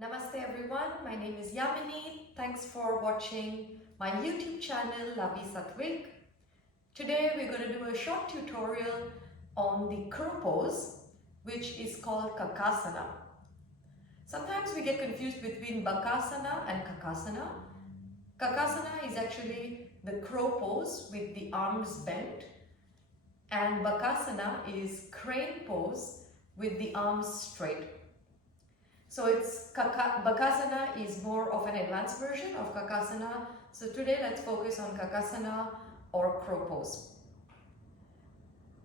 Namaste everyone, my name is Yamini. Thanks for watching my YouTube channel Lavi Satvik. Today we're going to do a short tutorial on the crow pose, which is called Kakasana. Sometimes we get confused between Bakasana and Kakasana. Kakasana is actually the crow pose with the arms bent, and Bakasana is crane pose with the arms straight. So Bakasana is more of an advanced version of Kakasana. So today let's focus on Kakasana or crow pose.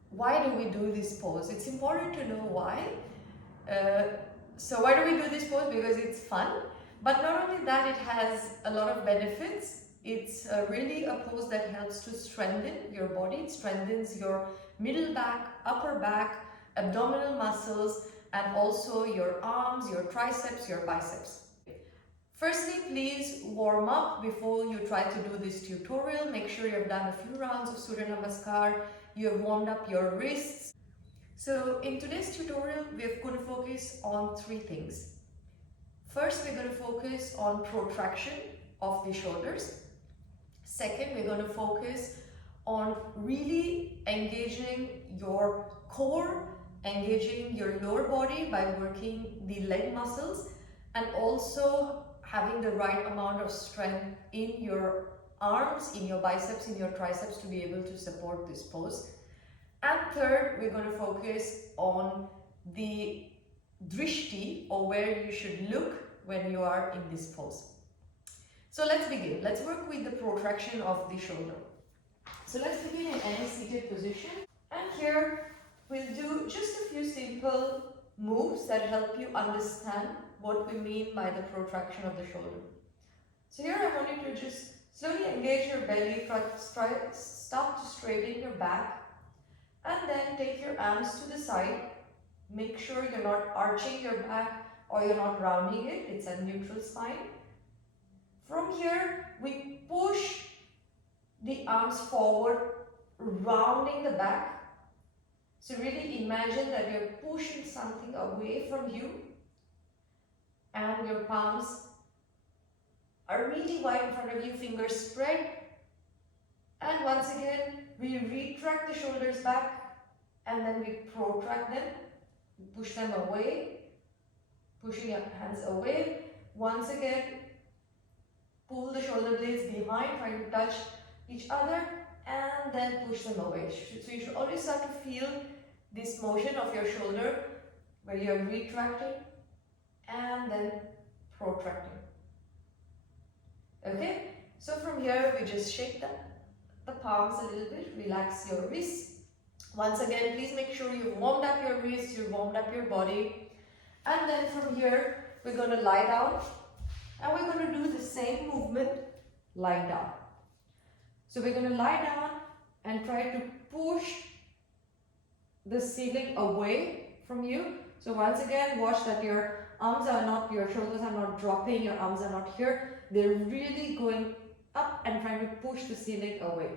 Why do we do this pose? It's important to know why. So why do we do this pose? Because it's fun. But not only that, it has a lot of benefits. It's really a pose that helps to strengthen your body. It strengthens your middle back, upper back, abdominal muscles, and also your arms, your triceps, your biceps. Firstly, please warm up before you try to do this tutorial. Make sure you have done a few rounds of Surya Namaskar. You have warmed up your wrists. So in today's tutorial, we're going to focus on three things. First, we're going to focus on protraction of the shoulders. Second, we're going to focus on really engaging your core, engaging your lower body by working the leg muscles, and also having the right amount of strength in your arms, in your biceps, in your triceps to be able to support this pose. And third, we're going to focus on the drishti, or where you should look when you are in this pose. So let's begin. Let's work with the protraction of the shoulder. So let's begin in any seated position, and here we'll do just a few simple moves that help you understand what we mean by the protraction of the shoulder. So here I want you to just slowly engage your belly, start to straighten your back, and then take your arms to the side. Make sure you're not arching your back or you're not rounding it. It's a neutral spine. From here, we push the arms forward, rounding the back. So really imagine that you're pushing something away from you, and your palms are really wide in front of you, fingers spread. And once again, we retract the shoulders back, and then we protract them, push them away, pushing your hands away. Once again, pull the shoulder blades behind, trying to touch each other, and then push them away. So you should always start to feel this motion of your shoulder where you are retracting and then protracting. Okay, so from here we just shake the palms a little bit, relax your wrists. Once again, please make sure you've warmed up your wrists, you've warmed up your body. And then from here, we're going to lie down, and we're going to do the same movement lying down. So we're going to lie down and try to push the ceiling away from you. So once again, watch that your arms are not, your shoulders are not dropping, your arms are not here. They're really going up and trying to push the ceiling away.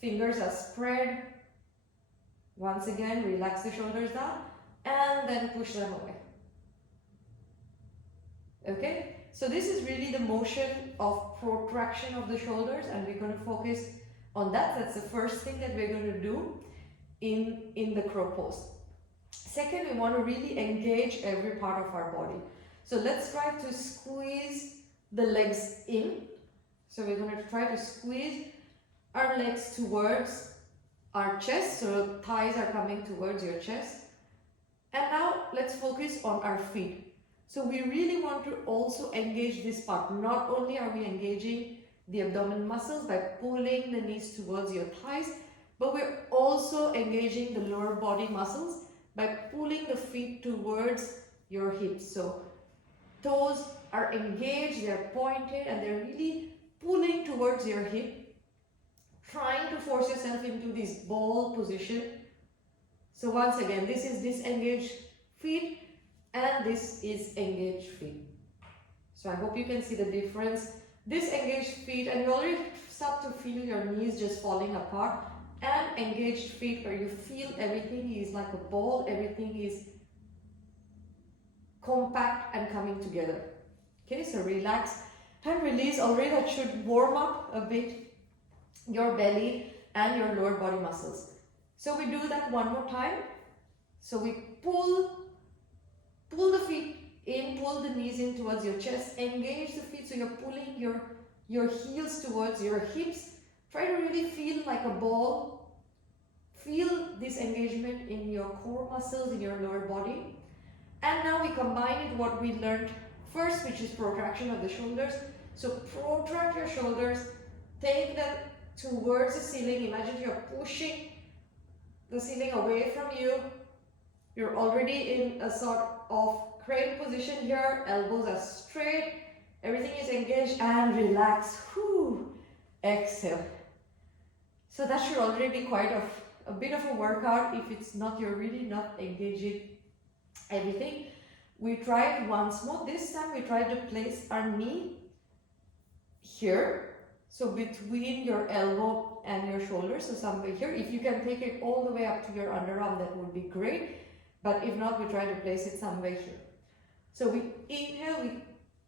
Fingers are spread. Once again, relax the shoulders down and then push them away. Okay, so this is really the motion of protraction of the shoulders, and we're going to focus on that. That's the first thing that we're going to do in the crow pose. Second, we want to really engage every part of our body. So let's try to squeeze the legs in. So we're going to try to squeeze our legs towards our chest. So thighs are coming towards your chest. And now let's focus on our feet. So we really want to also engage this part. Not only are we engaging the abdominal muscles by pulling the knees towards your thighs, but we're also engaging the lower body muscles by pulling the feet towards your hips. So toes are engaged, they're pointed, and they're really pulling towards your hip, trying to force yourself into this ball position. So once again, this is disengaged feet, and this is engaged feet. So I hope you can see the difference. Disengaged feet, and you already start to feel your knees just falling apart, and engaged feet where you feel everything is like a ball, everything is compact and coming together. Okay, so relax and release. Already that should warm up a bit your belly and your lower body muscles. So we do that one more time. So we pull the feet in, pull the knees in towards your chest, engage the feet, so you're pulling your heels towards your hips. Try to really feel like a ball. Feel this engagement in your core muscles, in your lower body. And now we combine it what we learned first, which is protraction of the shoulders. So protract your shoulders, take them towards the ceiling. Imagine you're pushing the ceiling away from you. You're already in a sort of crane position here. Elbows are straight. Everything is engaged and relax. Whew. Exhale. So that should already be quite a bit of a workout if it's not, you're really not engaging everything. We try it once more. This time we try to place our knee here. So between your elbow and your shoulder, so somewhere here. If you can take it all the way up to your underarm, that would be great. But if not, we try to place it somewhere here. So we inhale, we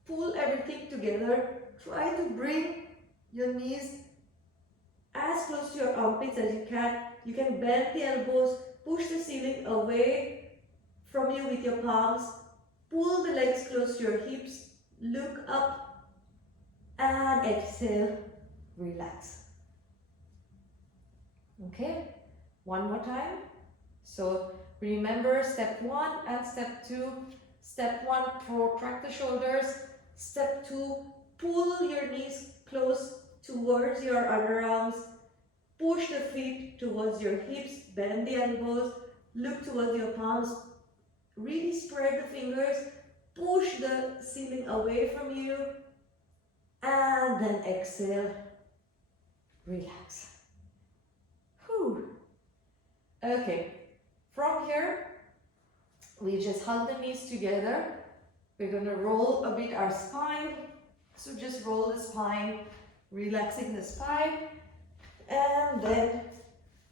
pull everything together. Try to bring your knees as close to your armpits as you can. You can bend the elbows, push the ceiling away from you with your palms. Pull the legs close to your hips. Look up and exhale. Relax. Okay, one more time. So remember step 1 and step 2. Step 1, protract the shoulders. Step 2, pull your knees close towards your underarms. Push the feet towards your hips. Bend the elbows. Look towards your palms. Really spread the fingers. Push the ceiling away from you. And then exhale. Relax. Whew. Okay. From here, we just hug the knees together. We're going to roll a bit our spine. So just roll the spine, relaxing the spine, and then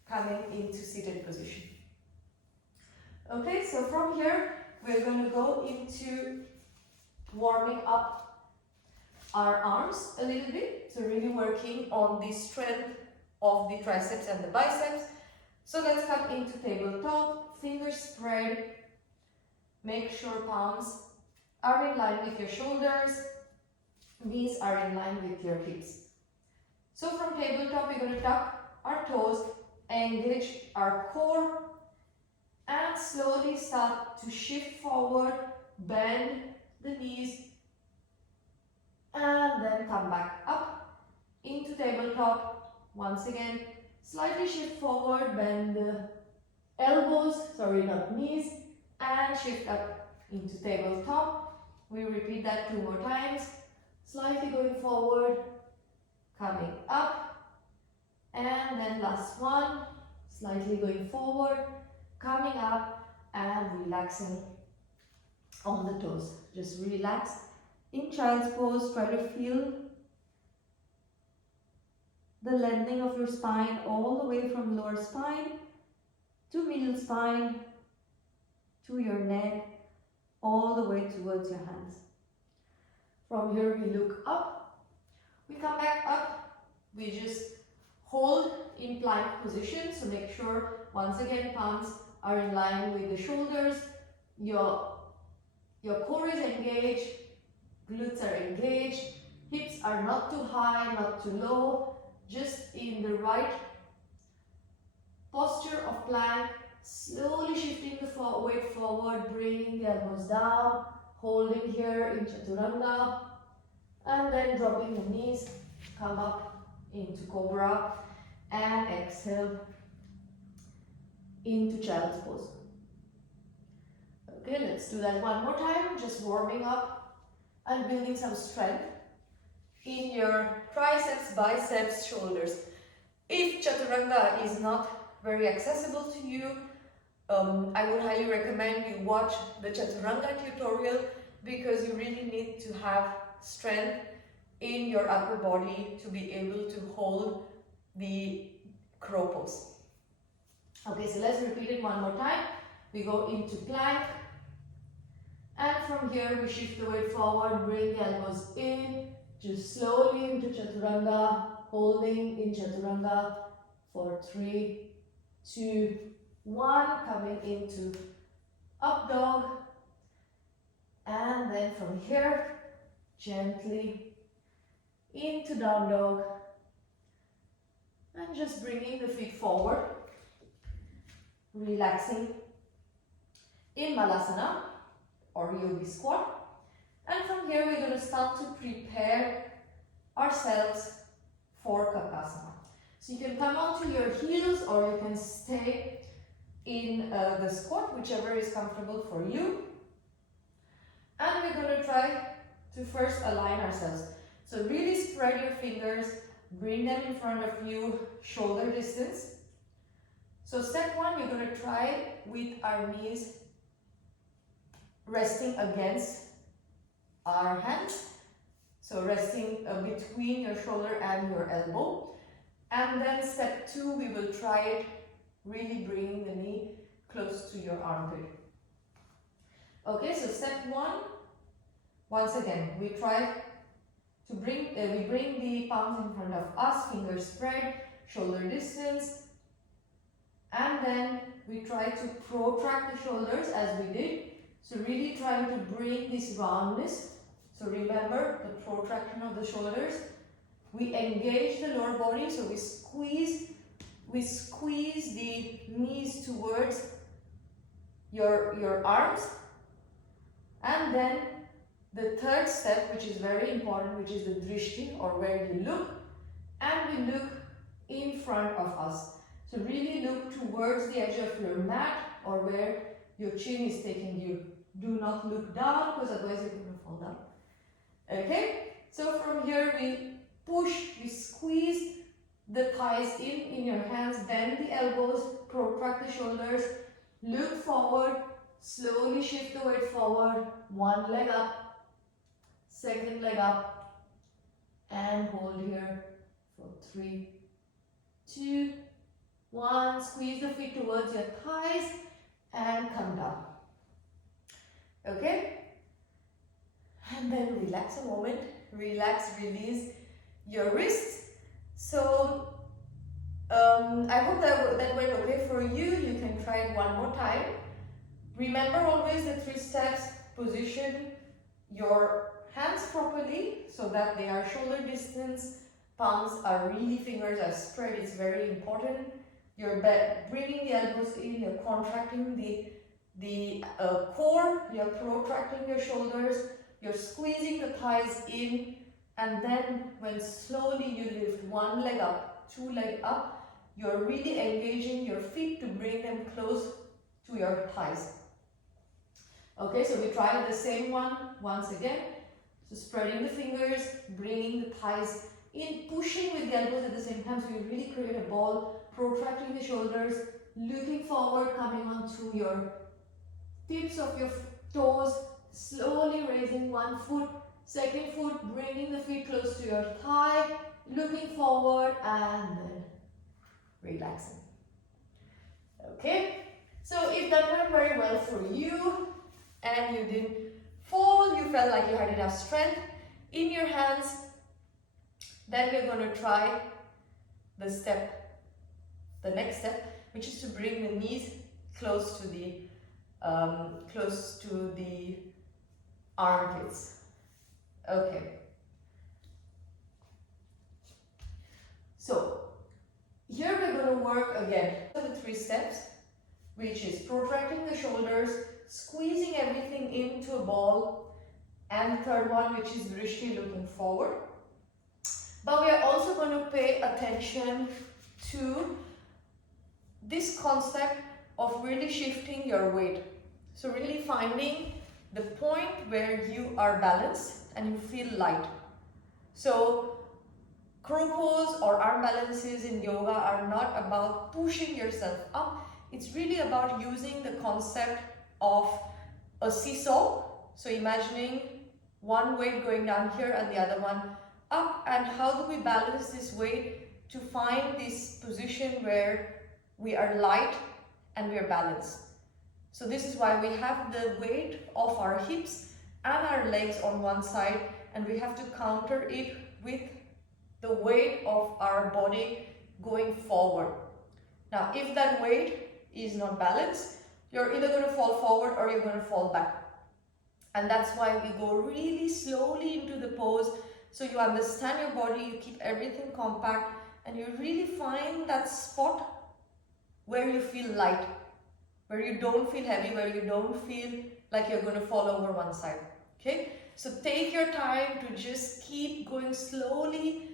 coming into seated position. Okay, so from here, we're going to go into warming up our arms a little bit. So really working on the strength of the triceps and the biceps. So let's come into tabletop, fingers spread. Make sure palms are in line with your shoulders. Knees are in line with your hips. So from tabletop, we're going to tuck our toes, engage our core, and slowly start to shift forward, bend the knees, and then come back up into tabletop. Once again, slightly shift forward, bend the elbows, not knees, and shift up into tabletop. We repeat that 2 more times. Slightly going forward, coming up, and then last one, slightly going forward, coming up, and relaxing on the toes. Just relax in child's pose. Try to feel the lengthening of your spine all the way from lower spine to middle spine to your neck, all the way towards your hands. From here we look up, we come back up, we just hold in plank position. So make sure once again palms are in line with the shoulders, your core is engaged, glutes are engaged, hips are not too high, not too low, just in the right posture of plank. Slowly shifting the weight forward, bringing the elbows down, holding here in chaturanga, and then dropping the knees, come up into cobra, and exhale into child's pose. Okay, let's do that one more time, just warming up and building some strength in your triceps, biceps, shoulders. If chaturanga is not very accessible to you, I would highly recommend you watch the chaturanga tutorial, because you really need to have strength in your upper body to be able to hold the crow pose. Okay, so let's repeat it one more time. We go into plank, and from from here we shift the weight forward, bring the elbows in, just slowly into Chaturanga, holding in Chaturanga for 3, 2, 1, coming into up dog, and then from here, gently into down dog, and just bringing the feet forward, relaxing in Malasana or Yogi squat. And from here we're going to start to prepare ourselves for Kakasana. So you can come onto your heels or you can stay in the squat, whichever is comfortable for you. And we're going to try to first align ourselves. So really spread your fingers, bring them in front of you, shoulder distance. So step 1, we're going to try with our knees resting against our hands. So resting between your shoulder and your elbow. And then step 2, we will try it really bringing the knee close to your armpit. Okay, so step 1, once again, we try to bring, we bring the palms in front of us, fingers spread, shoulder distance. And then we try to protract the shoulders as we did. So really trying to bring this roundness. So remember the protraction of the shoulders. We engage the lower body, so we squeeze the knees towards your arms. And then the third step, which is very important, which is the drishti, or where you look, and we look in front of us. So really look towards the edge of your mat or where your chin is taking you. Do not look down, because otherwise you're going to fall down. Okay, so from here we push, we squeeze the thighs in your hands, bend the elbows, protract the shoulders, look forward, slowly shift the weight forward, one leg up, second leg up, and hold here for 3, 2, 1, squeeze the feet towards your thighs and come down. Okay? And then relax a moment, relax, release your wrists. So I hope that went okay for you. You can try it one more time. Remember always the 3 steps. Position your hands properly so that they are shoulder distance. Palms are really, fingers are spread. It's very important. You're bringing the elbows in, you're contracting the core, you're protracting your shoulders, you're squeezing the thighs in, and then when slowly you lift one leg up, 2 leg up, you're really engaging your feet to bring them close to your thighs. Okay, so we try the same one once again. So spreading the fingers, bringing the thighs in, pushing with the elbows at the same time, so you really create a ball, protracting the shoulders, looking forward, coming onto your tips of your toes, slowly raising one foot, second foot, bringing the feet close to your thigh, looking forward, and then relaxing. Okay, so if that went very well for you and you didn't fall, you felt like you had enough strength in your hands, then we're going to try the next step, which is to bring the knees close to the armpits. Okay. So here we're going to work again the 3 steps, which is protracting the shoulders, squeezing everything into a ball, and the third one, which is drishti, looking forward. But we are also going to pay attention to this concept of really shifting your weight. So really finding the point where you are balanced and you feel light. So crow pose or arm balances in yoga are not about pushing yourself up. It's really about using the concept of a seesaw. So imagining one weight going down here and the other one up, and how do we balance this weight to find this position where we are light and we are balanced. So this is why we have the weight of our hips and our legs on one side, and we have to counter it with the weight of our body going forward. Now, if that weight is not balanced, you're either going to fall forward or you're going to fall back. And that's why we go really slowly into the pose, so you understand your body, you keep everything compact, and you really find that spot where you feel light, where you don't feel heavy, where you don't feel like you're going to fall over one side. Okay, so take your time to just keep going slowly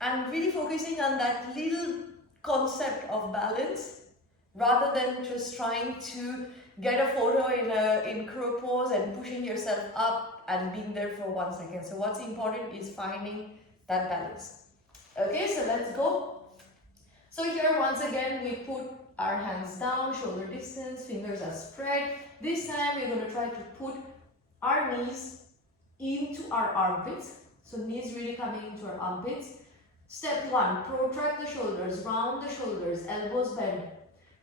and really focusing on that little concept of balance, rather than just trying to get a photo in crow pose and pushing yourself up and being there for 1 second. So what's important is finding that balance. Okay, so let's go. So here once again we put our hands down, shoulder distance, fingers are spread. This time we're going to try to put our knees into our armpits. So knees really coming into our armpits. Step 1, protract the shoulders, round the shoulders, elbows bend.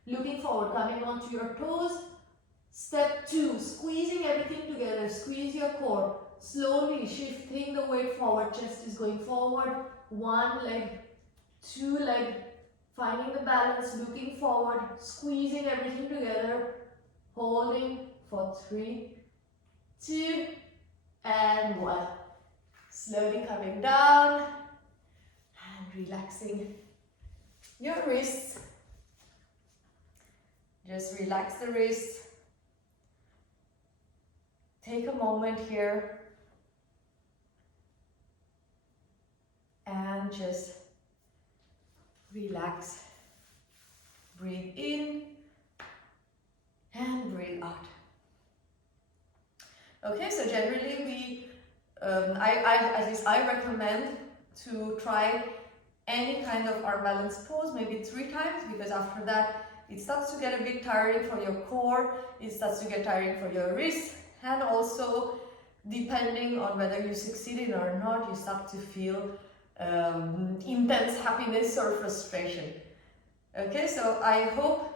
Looking forward, coming onto your toes. Step 2, squeezing everything together, squeeze your core. Slowly shifting the weight forward, chest is going forward. 1 leg, 2 leg, finding the balance, looking forward, squeezing everything together, holding for 3, 2, and 1. Slowly coming down and relaxing your wrists. Just relax the wrists. Take a moment here and just relax. Breathe in and breathe out. Okay, so generally we, at least I recommend to try any kind of arm balance pose, maybe 3 times, because after that it starts to get a bit tiring for your core, it starts to get tiring for your wrists, and also depending on whether you succeeded or not, you start to feel intense happiness or frustration. Okay, so I hope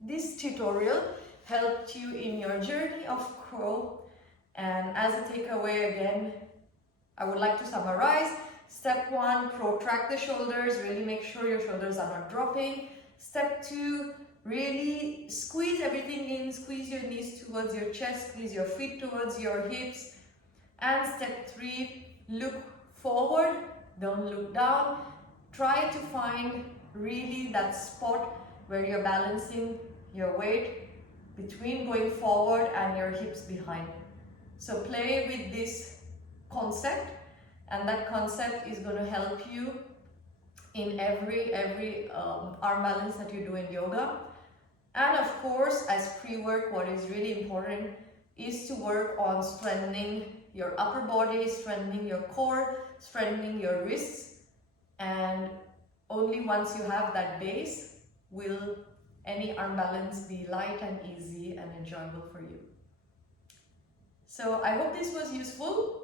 this tutorial helped you in your journey of crow. And as a takeaway again, I would like to summarize. Step 1, protract the shoulders, really make sure your shoulders are not dropping. Step 2, really squeeze everything in, squeeze your knees towards your chest, squeeze your feet towards your hips. And step 3, look forward, don't look down. Try to find really that spot where you're balancing your weight between going forward and your hips behind. So play with this concept, and that concept is going to help you in every arm balance that you do in yoga. And of course, as pre-work, what is really important is to work on strengthening your upper body, strengthening your core, strengthening your wrists, and only once you have that base will any arm balance be light and easy and enjoyable for you. So I hope this was useful,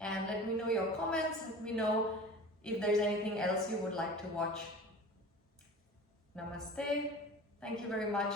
and let me know your comments, let me know if there's anything else you would like to watch. Namaste. Thank you very much.